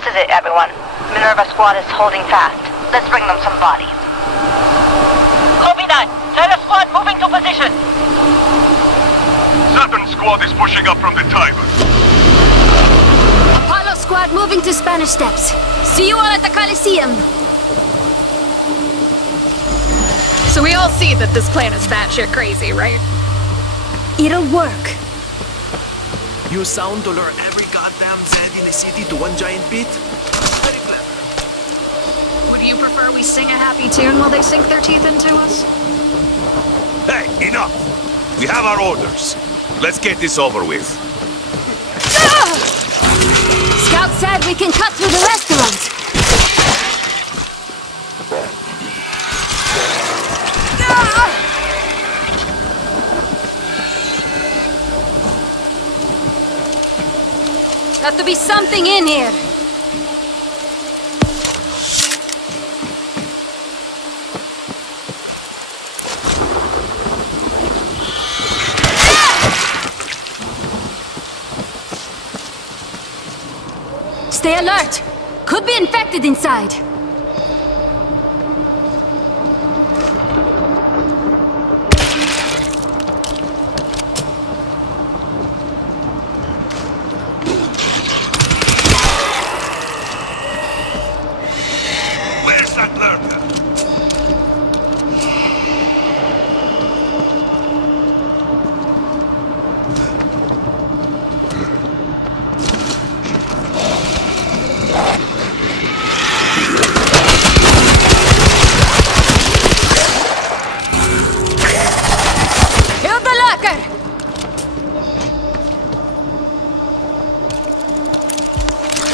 This is it, everyone. Minerva squad is holding fast. Let's bring them some bodies. Copy that. Terra squad moving to position. Saturn squad is pushing up from the Tiber. Apollo squad moving to Spanish Steps. See you all at the Coliseum. So we all see that this plan is batshit crazy, right? It'll work. You sound to lure every goddamn Zed in the city to one giant pit? Very clever. Would you prefer we sing a happy tune while they sink their teeth into us? Hey, enough! We have our orders. Let's get this over with. Scout said we can cut through the restaurant. Got to be something in here. Stay alert. Could be infected inside. Where's that lurker? Kill the lurker.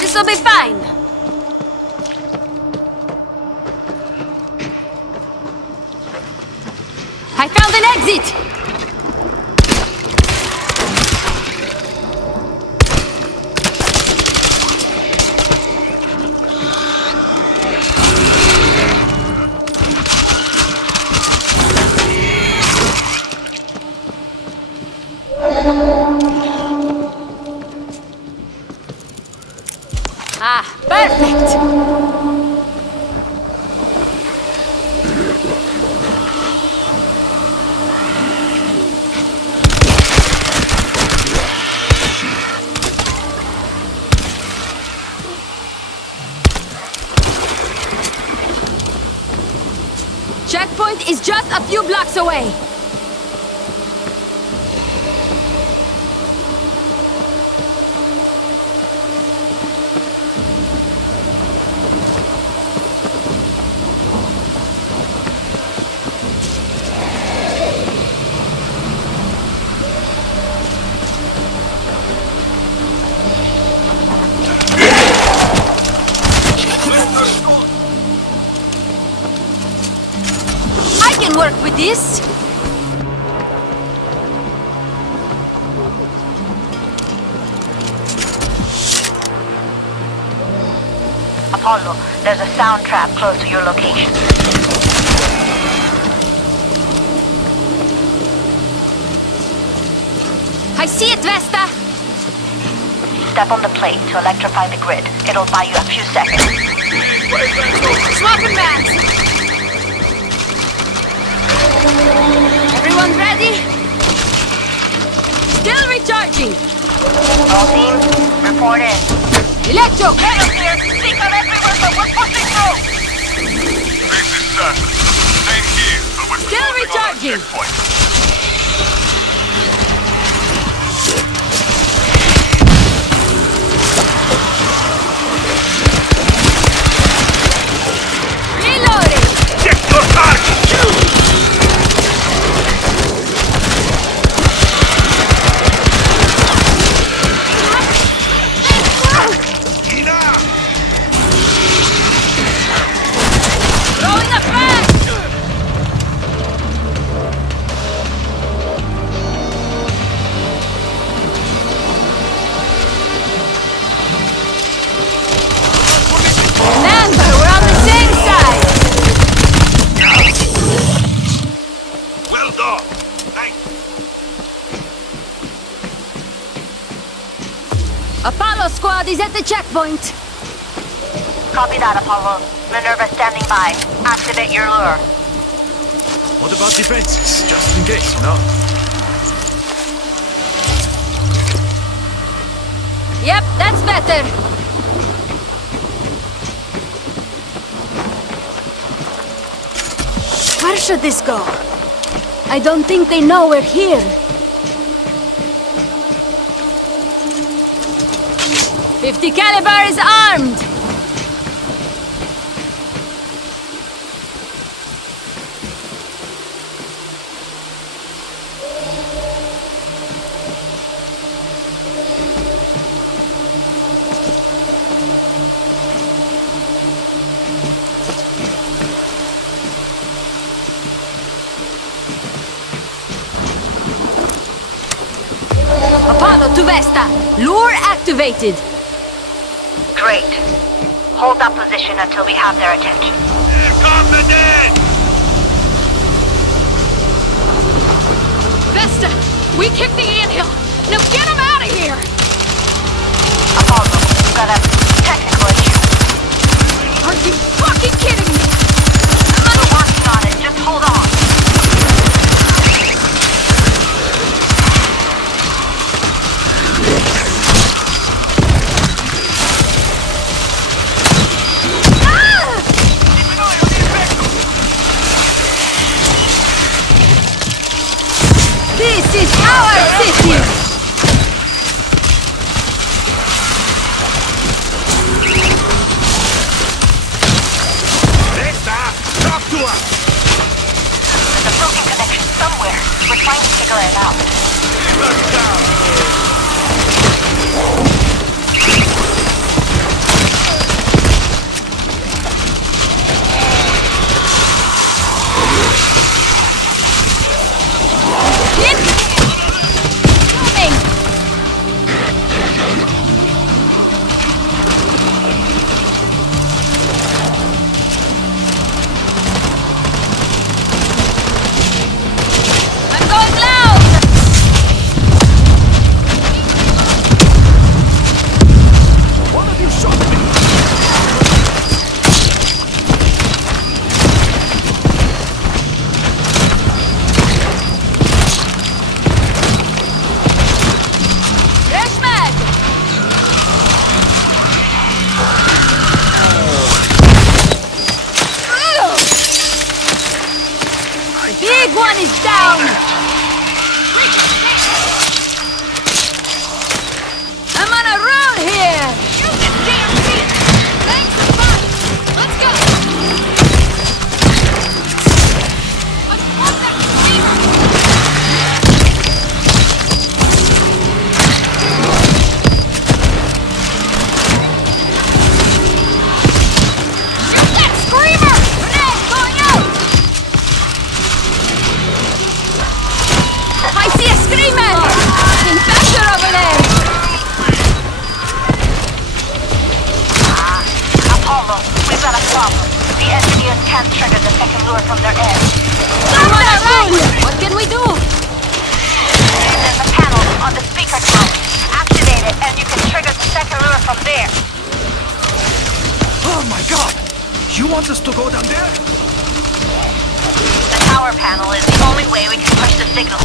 This'll be fine. I found an exit! Ah, perfect! Checkpoint is just a few blocks away. I can work with this. Apollo, there's a sound trap close to your location. I see it, Vesta. Step on the plate to electrify the grid. It'll buy you a few seconds. Swapping bags. Everyone ready? Still recharging. All teams, report in. Electro. Terra's here. Beacon everywhere, but we're pushing through. This is Saturn. Same here, but we're Still closing on our recharging. checkpoint. Reloading. Check your target! Enough! Throwing a flag. Remember, we're on the same side. Well done! Thank you. Apollo squad is at the checkpoint. Copy that, Apollo. Minerva standing by. Activate your lure. What about defenses? Just in case, you know? Yep, that's better. Where should this go? I don't think they know we're here. 50 caliber is armed! Apollo to Vesta! Lure activated! Great. Hold that position until we have their attention. Here come the dead! Vesta, we kicked the anthill. Now get him out of here! Apollo, we've got a technical issue. Are you fucking kidding me? We're working on it. Just hold on. This is our city! Vesta, talk to us! There's a broken connection somewhere. We're trying to figure it out. Keep us down! Incoming! I'm going loud! One of you shot me! Fresh mag! The big one is down! I'm on a roll here! Shoot this damn thing! Thanks for fun! Let's go! Let's pump that screamer! Shoot that screamer! Grenade going out! I see a screamer! Infector over there! Apollo, we've got a problem. The engineers can't trigger the second lure from their end. I'm on a roll! What can we do? There's a panel on the speaker tower. Activate it and you can trigger the second lure from there. Oh my god! You want us to go down there? The tower panel is the only way we can push the signal.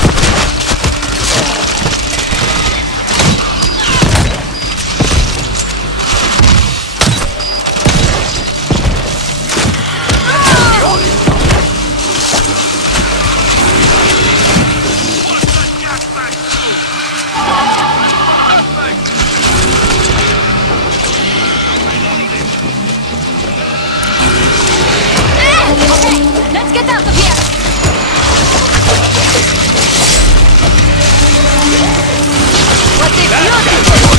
Okay, let's get out of here! What a beautiful...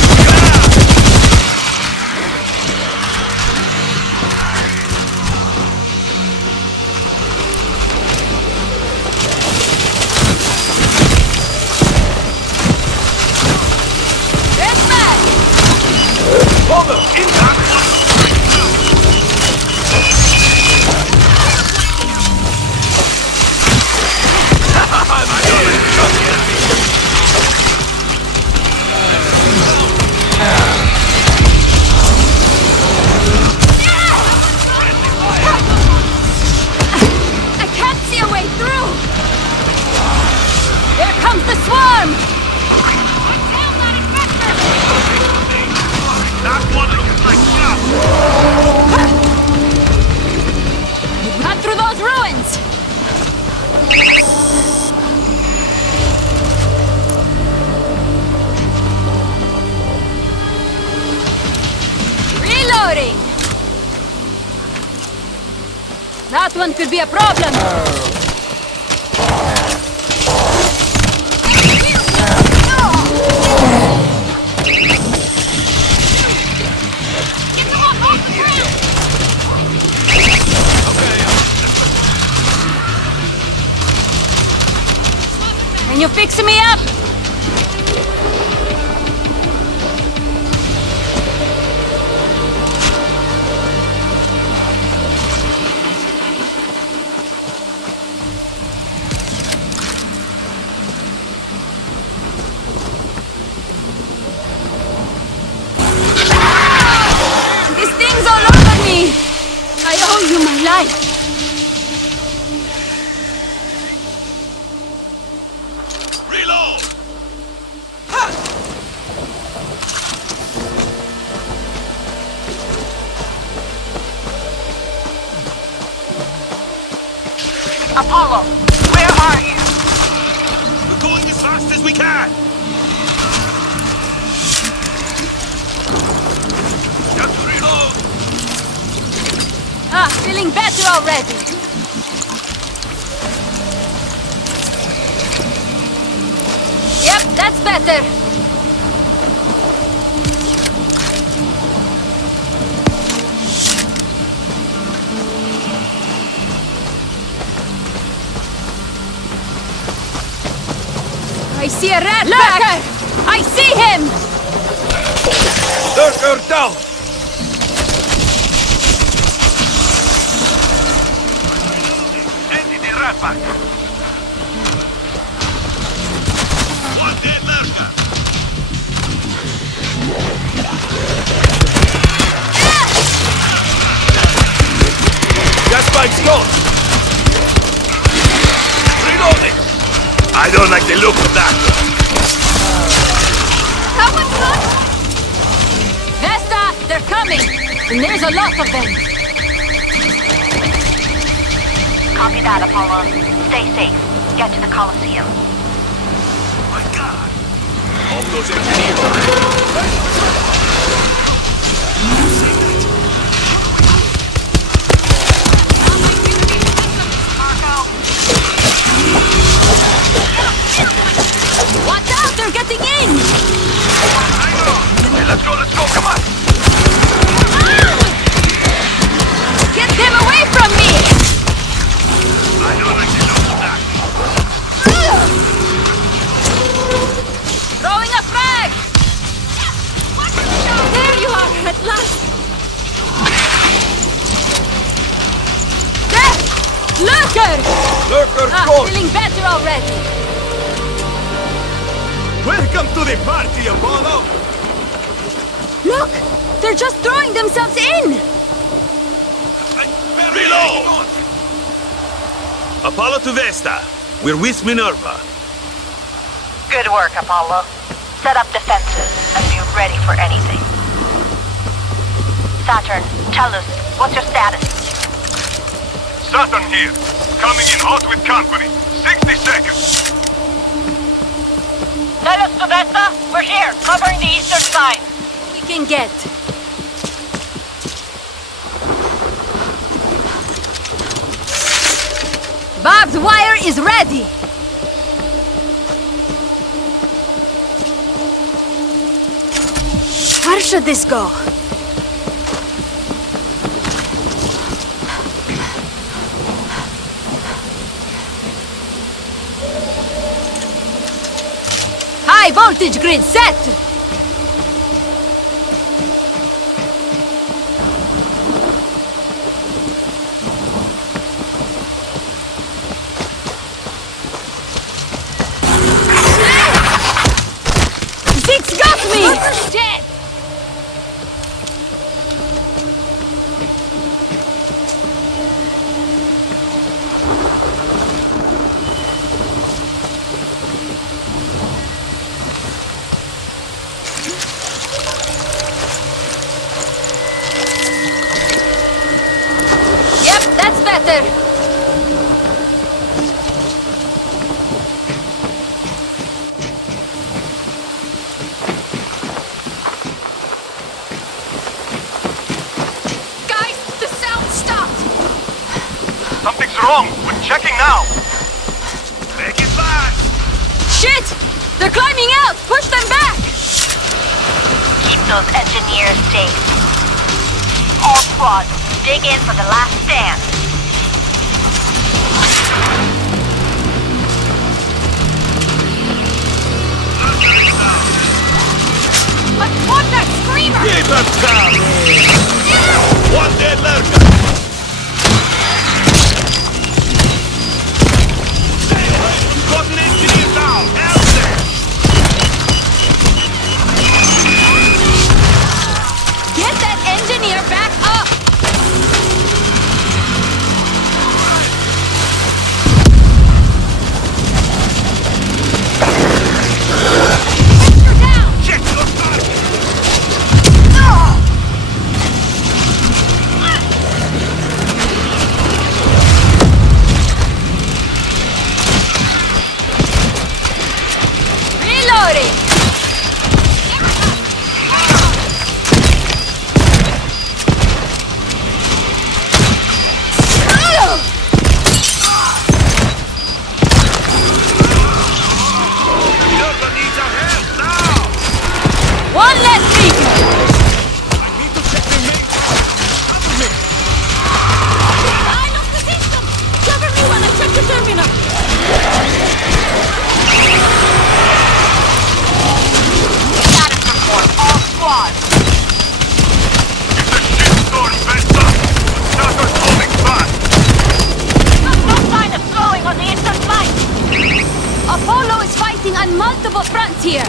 Fresh mag! Father, intact! That one could be a problem. Can you fix me up? This thing's all over me. I owe you my life. Reload! Apollo, where are you? We're going as fast as we can! Got to reload! Ah, feeling better already. Yep, that's better. I see a rat Lurker! I see him! Lurker down! Entity rat pack. One dead lurker. Gas spike's gone! Reloading! I don't like the look of that. Someone's good! Vesta, they're coming! And there's a lot of them. Copy that, Apollo. Stay safe. Get to the Colosseum. My God! All those engineers! Watch out, they're getting in! Hang on. Hey, let's go, come on. Get them away from me! I don't like the look of that. Throwing a frag! There you are, at last! There! Lurker! Lurker Ah, gone! feeling better already. Welcome to the party, Apollo! Look! They're just throwing themselves in! Reload! Apollo to Vesta. We're with Minerva. Good work, Apollo. Set up defenses and be ready for anything. Saturn, tell us, what's your status? Saturn here. Coming in hot with company. 60 seconds. Tell us to Vesta. We're here, covering the eastern side. We can get. Barbed wire is ready! Where should this go? High voltage grid set! Zig's got me! Dead! wrong. We're checking now. Make it fast! Shit! They're climbing out! Push them back! Keep those engineers safe. All squads, dig in for the last stand. Let's want that screamer! Keep them down! One dead lurker! Got an engineer down! Help them! Get that engineer back up! You're down! Check your target! Reloading! Lurker needs our help now! One less beacon! I need to check the main... Cover me! I lost the system! Cover me when I check the terminal! Status report, all squads. If the shitstorm vents up, Snatter's coming fast. No sign of slowing on the eastern flank. Apollo is fighting on multiple fronts here!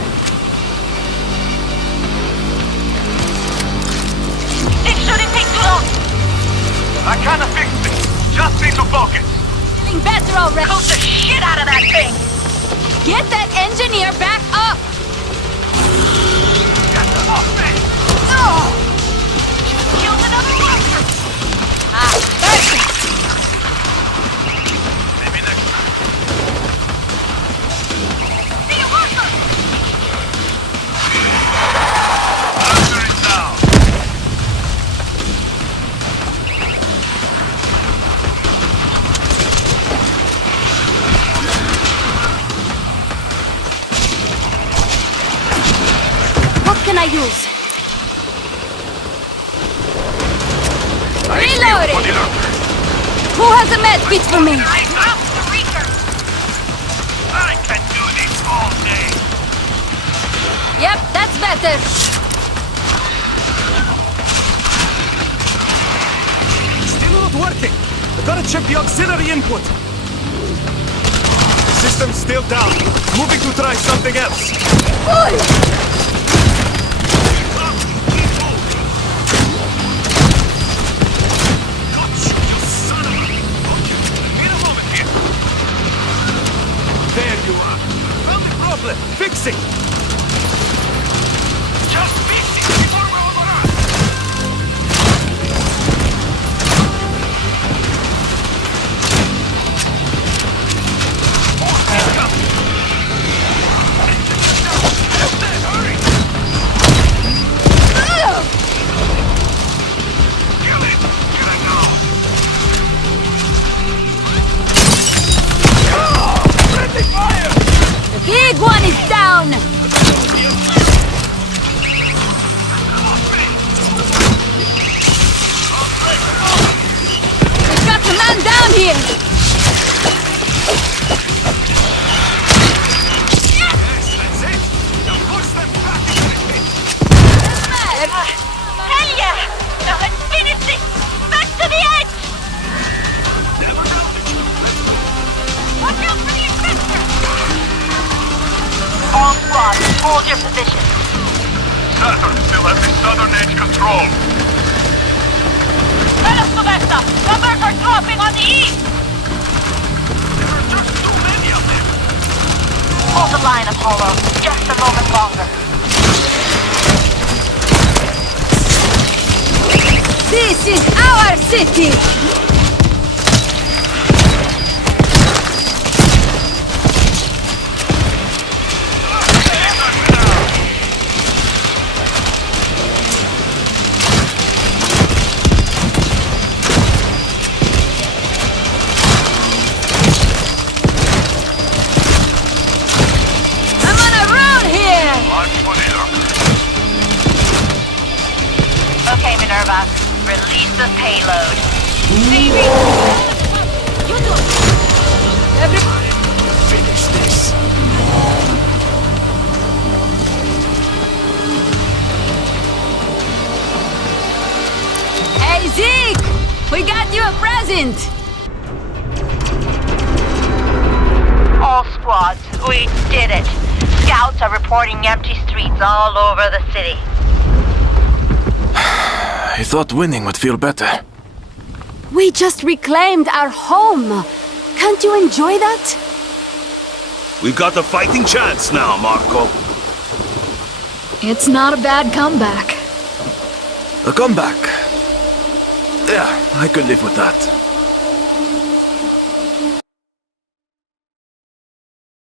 It shouldn't take too long. I kinda fixed it. Just need to focus. Feeling better already! Cook the shit out of that thing. Get that engineer back up! Get the offense. Killed another worker. Perfect! Maybe next time. See a worker. Snatcher is down. What can I use? Reloading! For the lurker. Who has a med kit for me? I dropped the reeker. I can do this all day. Yep, that's better. Still not working. I gotta check the auxiliary input. System's still down. Moving to try something else. There you are. Found the problem. Fixing. Just fix it before we overrun. Hurry! Kill it! Kill it now! Friendly fire! The big one is down! We've got a man down here! That's it! Now push them back into the pit! Hell yeah! Now let's finish this. Back to the edge. Never down the Watch out for the infector. All squads, hold your position. Saturn still has the southern edge control. Velas Coberta, numbers are dropping on the east. There are just too many of them. Hold the line, Apollo. Just a moment longer. This is our city! Minerva. Release the payload. Baby! You do! Every... Finish this. Hey, Zeke! We got you a present! All squads, we did it. Scouts are reporting empty streets all over the city. I thought winning would feel better. We just reclaimed our home. Can't you enjoy that? We've got a fighting chance now, Marco. It's not a bad comeback. A comeback. Yeah, I could live with that.